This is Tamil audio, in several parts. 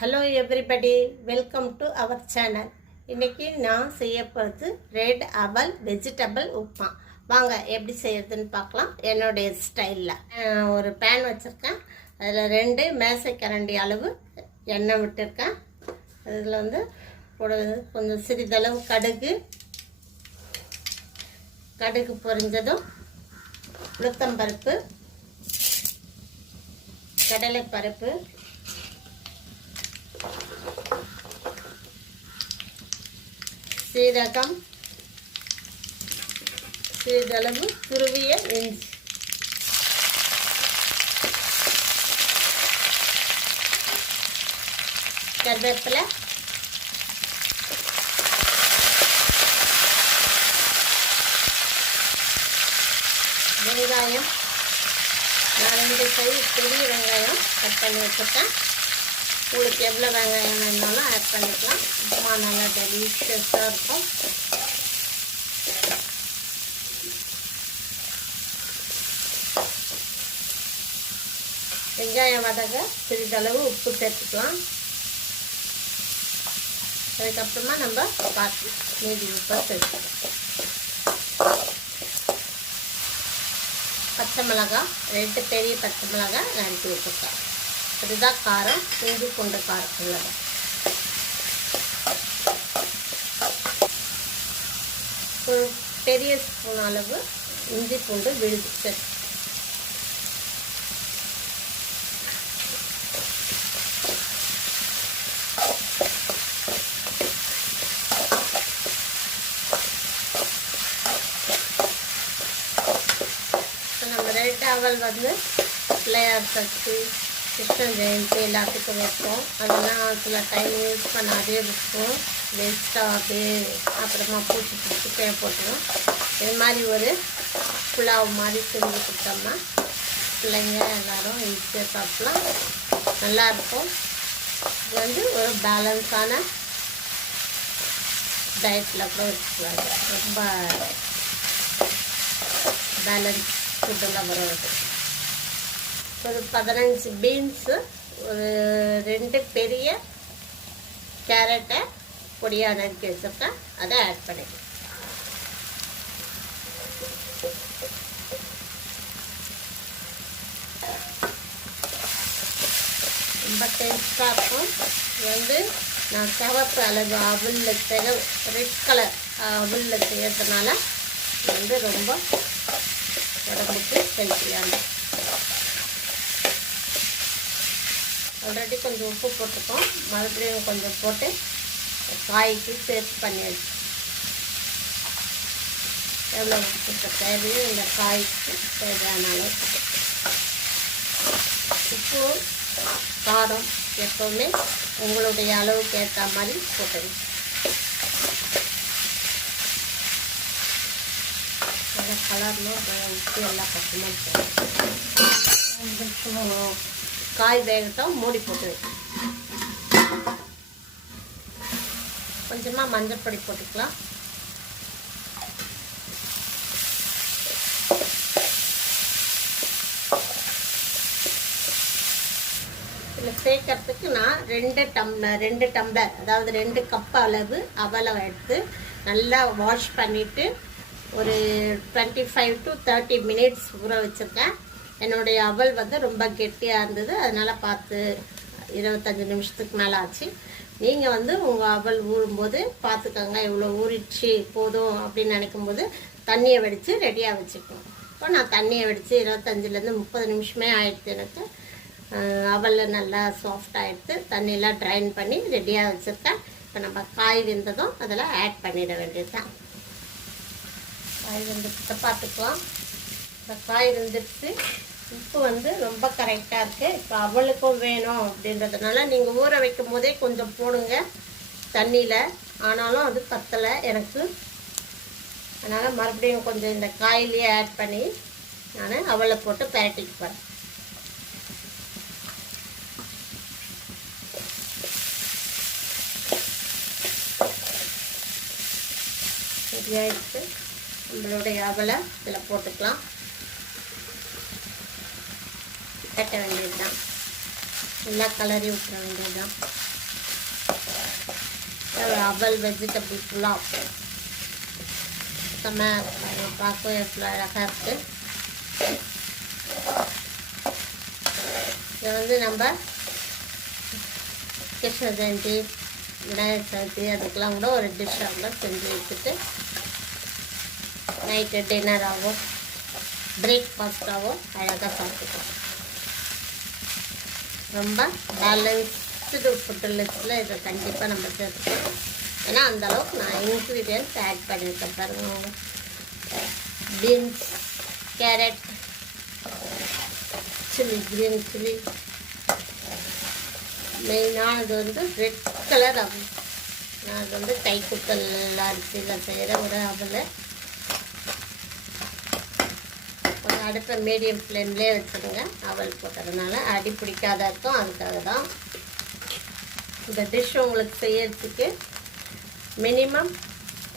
Hello everybody, welcome to our channel. இன்றைக்கி நான் செய்ய போகிறது ரெட் அவல் வெஜிடபிள் உப்மா. வாங்க எப்படி செய்யறதுன்னு பார்க்கலாம். என்னுடைய ஸ்டைலில் ஒரு பேன் வச்சுருக்கேன். அதில் 2 மேசைக்கரண்டி அளவு எண்ணெய் விட்டுருக்கேன். அதில் வந்து கொஞ்சம் சிறிதளவு கடுகு பொரிஞ்சதும் உளுத்தம்பருப்பு, கடலைப்பருப்பு, சீரகம், சிறிதளவு துருவிய இஞ்சி, கருவேப்பிலை, வெங்காயம். நான் 2 சைஸ் பெரிய வெங்காயம் கட் பண்ணி வச்சுருக்கேன். உங்களுக்கு எவ்வளோ வெங்காயம் வேணாலும் ஆட் பண்ணிக்கலாம். உப்புமா நல்லா டெலிஷியஸாக இருக்கும். வெங்காயம் வதங்க சிறிதளவு உப்பு சேர்த்துக்கலாம். அதுக்கப்புறமா நம்ம பாக்கி மீதி உப்பை சேர்த்துக்கலாம். பச்சை மிளகாய் 2 பெரிய பச்சை மிளகாய் நறுக்கி வச்சுருக்கேன். அதுதான் காரம், இஞ்சி பூண்டு காரம் உள்ளது. ஒரு பெரிய ஸ்பூன் அளவு இஞ்சி பூண்டு விழுது. நம்ம ரெட் அவல் வந்து பிள்ளையார் சக்தி, கிருஷ்ண ஜெயந்தி எல்லாத்துக்கும் வைப்போம். அதெல்லாம் சில டைம் யூஸ் பண்ணாதே வைப்போம். வேஸ்ட்டாக அப்படியே அப்புறமா பூச்சி கீழே போட்டுரும். இது மாதிரி ஒரு புலாவ் மாதிரி செஞ்சு கொடுத்தோம்னா பிள்ளைங்க எல்லோரும் ஈஸியாக சாப்பிட்லாம், நல்லாயிருக்கும். இது வந்து ஒரு பேலன்ஸான டயட்டில் கூட வச்சுக்கலாம். ரொம்ப பேலன்ஸ் ஃபுட்டெல்லாம் வருது. ஒரு 15 பீன்ஸு, ஒரு 2 பெரிய கேரட்டை பொடியாக நறுக்கி வச்சுருக்கேன். அதை ஆட் பண்ணிக்கலாம். ரொம்ப டேஸ்டாக இருக்கும். இது வந்து நான் சிவப்பு அளவு அவலில் ரெட் கலர் அவலில் செய்யறதுனால இது வந்து ரொம்ப உடம்புக்கு ஹெல்த்தியான. ஆல்ரெடி கொஞ்சம் உப்பு போட்டுருக்கோம். மறுபடியும் கொஞ்சம் போட்டு காய்க்கு சேர்த்து பண்ணியாச்சு. எவ்வளோ உப்பு தேவையோ இந்த காய்க்கு தேவையான அளவு. உப்பு காரம் எப்போவுமே உங்களுடைய அளவுக்கு ஏற்ற மாதிரி போட்டுங்க. நல்ல கலர்லாம் உப்பு எல்லாம் பக்கமாக காய் வேகட்டும். மூடி போட்டு கொஞ்சமாக மஞ்சள் பொடி போட்டுக்கலாம். இதில் சேர்க்கறதுக்கு நான் 2 டம்ளர் அதாவது 2 கப் அளவு அவலை எடுத்து நல்லா வாஷ் பண்ணிவிட்டு ஒரு 25 to 30 மினிட்ஸ் ஊற வச்சுருக்கேன். என்னுடைய அவல் வந்து ரொம்ப கெட்டியாக இருந்தது, அதனால் பார்த்து 25 நிமிஷத்துக்கு மேலே ஆச்சு. நீங்கள் வந்து உங்கள் அவல் ஊறும்போது பார்த்துக்கோங்க, இவ்வளோ ஊறிடுச்சு போதும் அப்படின்னு நினைக்கும்போது தண்ணியை வடித்து ரெடியாக வச்சுக்கணும். இப்போ நான் தண்ணியை வடித்து 25லேருந்து 30 நிமிஷமே ஆகிடுது. எனக்கு அவலில் நல்லா சாஃப்ட் ஆகிடுது. தண்ணியெலாம் ட்ரைன் பண்ணி ரெடியாக வச்சுருக்கேன். இப்போ நம்ம காய் வெந்ததும் அதில் ஆட் பண்ணிட வேண்டியது தான். காய் வெந்துட்டு பார்த்துக்கலாம். இந்த காய் வெந்துடுச்சு. உப்பு வந்து ரொம்ப கரெக்டாக இருக்குது. இப்போ அவளுக்கும் வேணும் அப்படின்றதுனால நீங்கள் ஊற வைக்கும் போதே கொஞ்சம் போடுங்க தண்ணியில். ஆனாலும் அது பத்தலை எனக்கு. அதனால் மறுபடியும் கொஞ்சம் இந்த காயிலேயே ஆட் பண்ணி நான் அவளை போட்டு பரட்டிக்குவேன். சரியாயிடுச்சு. நம்மளுடைய அவலை இதில் போட்டுக்கலாம். கட்ட வேண்டியது தான். நல்லா கலரி விட்டுற வேண்டியதுதான். அவல் வெஜிடபிள் புலாவ் செம்ம பார்க்க எவ்வளோ அழகாக இருக்குது. இது நம்ம கிருஷ்ண ஜெயந்தி விநாயகர் சதுர்த்தி அதுக்கெலாம் கூட ஒரு டிஷ்ஷாக கூட செஞ்சு வச்சுட்டு நைட்டு டின்னராகவோ பிரேக்ஃபாஸ்ட்டாகவோ அழகாக சாப்பிட்டுக்கலாம். ரொம்ப பேலன்ஸ்டு ஃபுட்டு லிஸ்ட்டில் இதை கண்டிப்பாக நம்ம சேர்த்துக்கலாம். ஏன்னா அந்தளவுக்கு நான் இன்க்ரீடியன்ட்ஸ் ஆட் பண்ணியிருக்கேன் பாருங்கள். Beans, carrot, chilli, green chilli, மெயினானது வந்து ரெட் கலர் அவல். நான் அது வந்து கைக்குத்தல் அரிசியில் செய்கிற ஒரு அவல். ஒரு அடுப்பை மீடியம் ஃப்ளேம்லேயே வச்சுருங்க. அவல் போட்டதுனால அடி பிடிக்காத இருக்கும். அதுக்காக தான் இந்த டிஷ் உங்களுக்கு செய்யறதுக்கு மினிமம்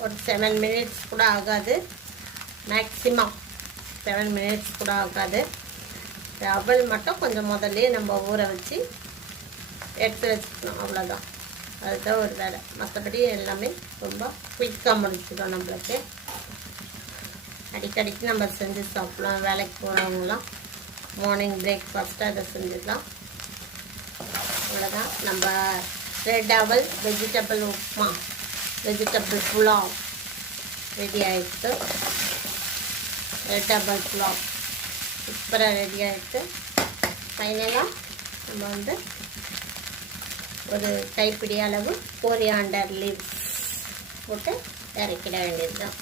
ஒரு 7 மினிட்ஸ் கூட ஆகாது. மேக்ஸிமம் 7 மினிட்ஸ் கூட ஆகாது. அவல் மட்டும் கொஞ்சம் முதல்லையே நம்ம ஊற வச்சு எடுத்து வச்சுக்கணும். அவ்வளோதான், அதுதான் ஒரு வேலை. மற்றபடி எல்லாமே ரொம்ப குயிக்காக முடிச்சிடும். நம்மளுக்கு அடிக்கடிக்கு நம்ம செஞ்சு சாப்பிடலாம். வேலைக்கு போகிறவங்களாம் மார்னிங் பிரேக்ஃபாஸ்ட்டாக இதை செஞ்சுக்கலாம். அவ்வளோதான். நம்ம ரெட் அவல் vegetable upma, vegetable pulao ready ஆகிடுச்சு. ரெட் அவல் புலாவ் சூப்பராக ரெடி ஆகிடுச்சு. ஃபைனலாக நம்ம வந்து ஒரு கைப்பிடி அளவு கோரியாண்டர் லீவ்ஸ் போட்டு இறக்கிட வேண்டியது தான்.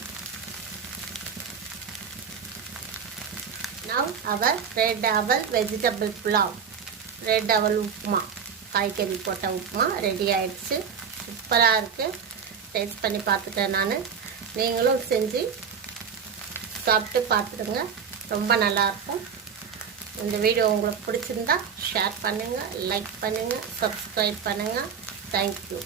நவ் அவர் ரெட் அவல் வெஜிடபிள் புலாவ், ரெட் அவல் உப்புமா, காய்கறி போட்ட உப்புமா ரெடி ஆகிடுச்சு. சூப்பராக இருக்குது. டேஸ்ட் பண்ணி பார்த்துட்டேன் நான். நீங்களும் செஞ்சு சாப்பிட்டு பார்த்துடுங்க. ரொம்ப நல்லாயிருக்கும். இந்த வீடியோ உங்களுக்கு பிடிச்சிருந்தா ஷேர் பண்ணுங்கள், லைக் பண்ணுங்கள், சப்ஸ்கிரைப் பண்ணுங்கள். தேங்க்யூ.